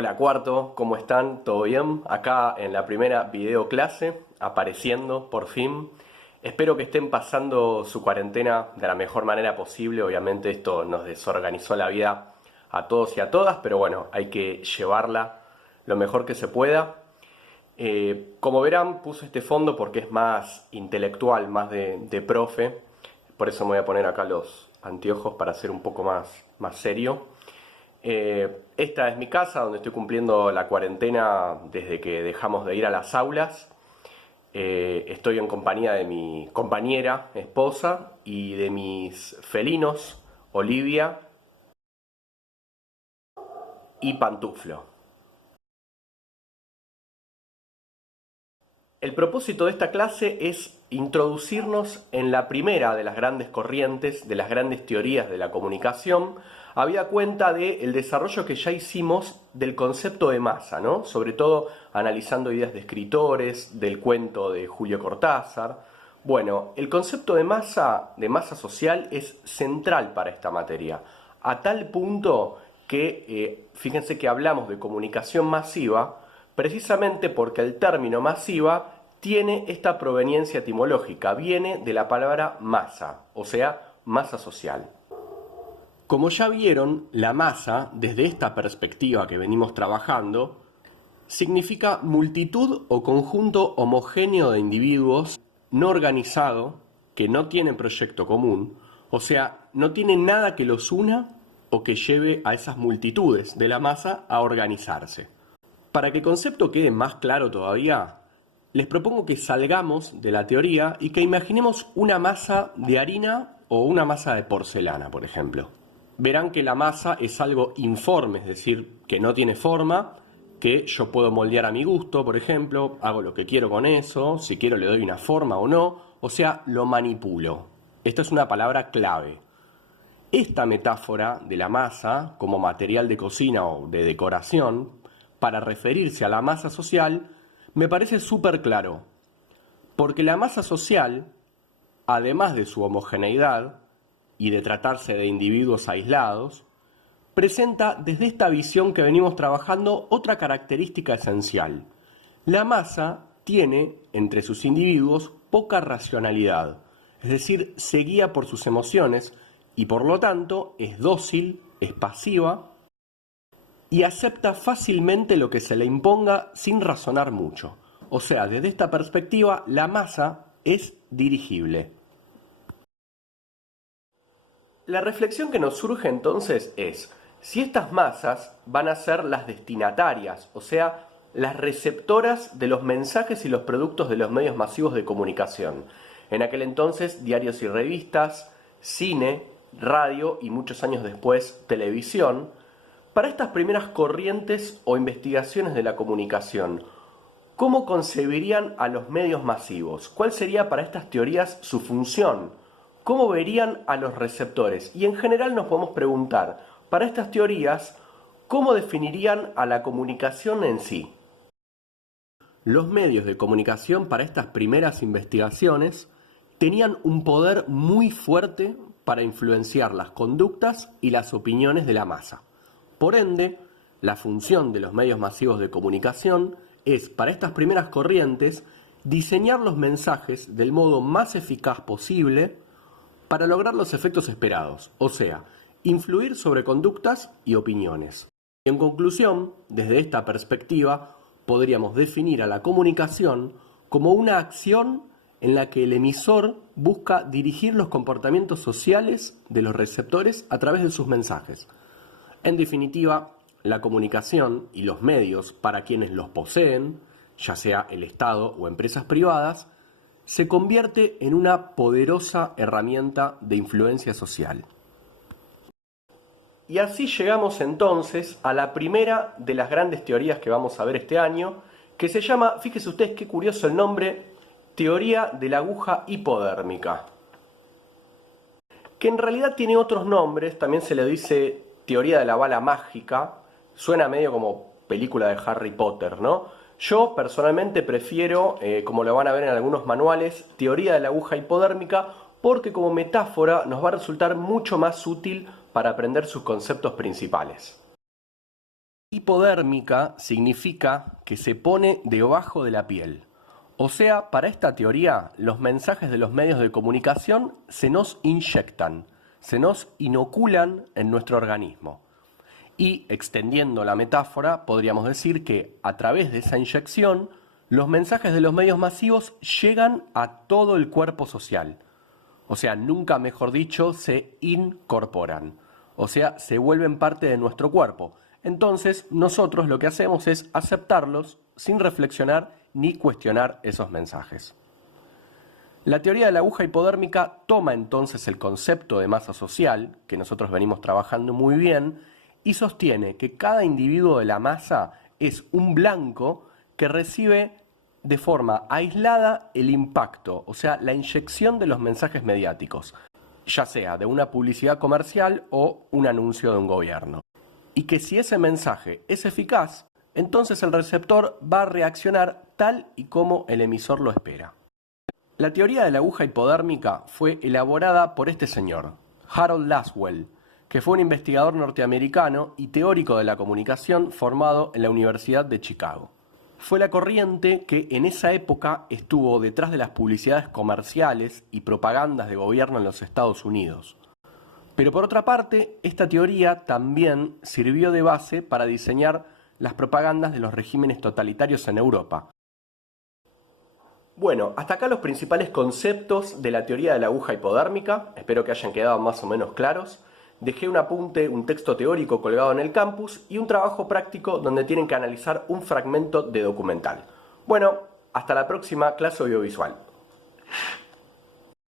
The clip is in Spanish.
Hola cuarto, ¿cómo están? ¿Todo bien? Acá en la primera video clase, apareciendo por fin. Espero que estén pasando su cuarentena de la mejor manera posible. Obviamente esto nos desorganizó la vida a todos y a todas, pero bueno, hay que llevarla lo mejor que se pueda. Como verán, puse este fondo porque es más intelectual, más de profe. Por eso me voy a poner acá los anteojos para ser un poco más serio. Esta es mi casa donde estoy cumpliendo la cuarentena desde que dejamos de ir a las aulas. Estoy en compañía de mi compañera, esposa, y de mis felinos, Olivia y Pantuflo. El propósito de esta clase es introducirnos en la primera de las grandes corrientes, de las grandes teorías de la comunicación, habida cuenta del desarrollo que ya hicimos del concepto de masa, ¿no? Sobre todo analizando ideas de escritores, del cuento de Julio Cortázar. Bueno, el concepto de masa social, es central para esta materia, a tal punto que, fíjense que hablamos de comunicación masiva, precisamente porque el término masiva tiene esta proveniencia etimológica, viene de la palabra masa, o sea, masa social. Como ya vieron, la masa, desde esta perspectiva que venimos trabajando, significa multitud o conjunto homogéneo de individuos no organizado, que no tienen proyecto común, o sea, no tiene nada que los una o que lleve a esas multitudes de la masa a organizarse. Para que el concepto quede más claro todavía, les propongo que salgamos de la teoría y que imaginemos una masa de harina o una masa de porcelana, por ejemplo. Verán que la masa es algo informe, es decir, que no tiene forma, que yo puedo moldear a mi gusto, por ejemplo, hago lo que quiero con eso, si quiero le doy una forma o no, o sea, lo manipulo. Esta es una palabra clave. Esta metáfora de la masa como material de cocina o de decoración, para referirse a la masa social, me parece súper claro, porque la masa social, además de su homogeneidad y de tratarse de individuos aislados, presenta desde esta visión que venimos trabajando otra característica esencial. La masa tiene entre sus individuos poca racionalidad, es decir, se guía por sus emociones y por lo tanto es dócil, es pasiva y acepta fácilmente lo que se le imponga sin razonar mucho. O sea, desde esta perspectiva, la masa es dirigible. La reflexión que nos surge entonces es, si estas masas van a ser las destinatarias, o sea, las receptoras de los mensajes y los productos de los medios masivos de comunicación. En aquel entonces, diarios y revistas, cine, radio y muchos años después, televisión. Para estas primeras corrientes o investigaciones de la comunicación, ¿cómo concebirían a los medios masivos? ¿Cuál sería para estas teorías su función? ¿Cómo verían a los receptores? Y en general nos podemos preguntar, para estas teorías, ¿cómo definirían a la comunicación en sí? Los medios de comunicación para estas primeras investigaciones tenían un poder muy fuerte para influenciar las conductas y las opiniones de la masa. Por ende, la función de los medios masivos de comunicación es, para estas primeras corrientes, diseñar los mensajes del modo más eficaz posible para lograr los efectos esperados, o sea, influir sobre conductas y opiniones. Y en conclusión, desde esta perspectiva, podríamos definir a la comunicación como una acción en la que el emisor busca dirigir los comportamientos sociales de los receptores a través de sus mensajes. En definitiva, la comunicación y los medios para quienes los poseen, ya sea el Estado o empresas privadas, se convierte en una poderosa herramienta de influencia social. Y así llegamos entonces a la primera de las grandes teorías que vamos a ver este año, que se llama, fíjese ustedes qué curioso el nombre, teoría de la aguja hipodérmica. Que en realidad tiene otros nombres, también se le dice teoría de la bala mágica, suena medio como película de Harry Potter, ¿no? Yo personalmente prefiero, como lo van a ver en algunos manuales, teoría de la aguja hipodérmica, porque como metáfora nos va a resultar mucho más útil para aprender sus conceptos principales. Hipodérmica significa que se pone debajo de la piel. O sea, para esta teoría, los mensajes de los medios de comunicación se nos inyectan, se nos inoculan en nuestro organismo. Y, extendiendo la metáfora, podríamos decir que a través de esa inyección, los mensajes de los medios masivos llegan a todo el cuerpo social. O sea, nunca mejor dicho, se incorporan. O sea, se vuelven parte de nuestro cuerpo. Entonces, nosotros lo que hacemos es aceptarlos sin reflexionar ni cuestionar esos mensajes. La teoría de la aguja hipodérmica toma entonces el concepto de masa social, que nosotros venimos trabajando muy bien, y sostiene que cada individuo de la masa es un blanco que recibe de forma aislada el impacto, o sea, la inyección de los mensajes mediáticos, ya sea de una publicidad comercial o un anuncio de un gobierno. Y que si ese mensaje es eficaz, entonces el receptor va a reaccionar tal y como el emisor lo espera. La teoría de la aguja hipodérmica fue elaborada por este señor, Harold Laswell, que fue un investigador norteamericano y teórico de la comunicación formado en la Universidad de Chicago. Fue la corriente que en esa época estuvo detrás de las publicidades comerciales y propagandas de gobierno en los Estados Unidos. Pero por otra parte, esta teoría también sirvió de base para diseñar las propagandas de los regímenes totalitarios en Europa. Bueno, hasta acá los principales conceptos de la teoría de la aguja hipodérmica, espero que hayan quedado más o menos claros. Dejé un apunte, un texto teórico colgado en el campus y un trabajo práctico donde tienen que analizar un fragmento de documental. Bueno, hasta la próxima clase audiovisual.